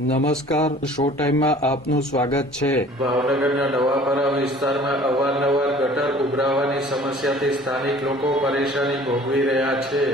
નમસ્કાર, શો ટાઈમમાં આપનું સ્વાગત છે। ભાવનગરના નવાપરા વિસ્તારમાં અવારનવાર ગટર ઉભરાવાની સમસ્યાથી સ્થાનિક લોકો પરેશાની ભોગવી રહ્યા છે।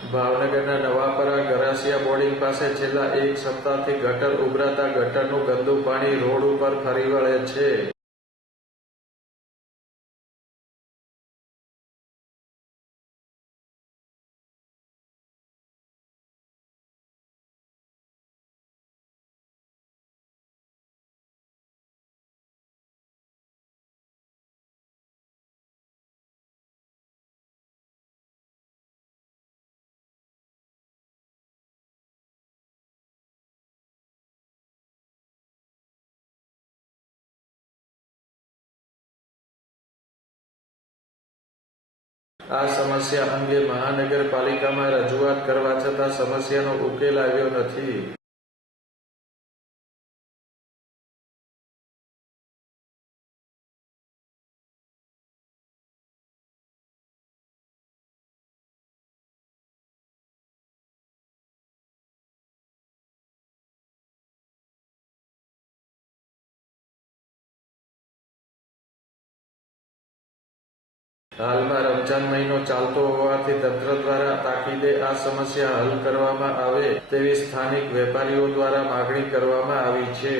ભાવનગરના નવાપરા ગરાસિયા બોર્ડિંગ પાસે છેલ્લા એક સપ્તાહથી ગટર ઉભરાતા ગટરનું ગંદુ પાણી રોડ ઉપર ફરી વળે છે। આ સમસ્યા અંગે મહાનગરપાલિકામાં રજૂઆત કરવા છતાં સમસ્યાનો ઉકેલ આવ્યો નથી। હાલમાં રમજાન મહિનો ચાલતો હોવાથી તંત્ર દ્વારા તાકીદે આ સમસ્યા હલ કરવામાં આવે તેવી સ્થાનિક વેપારીઓ દ્વારા માગણી કરવામાં આવી છે।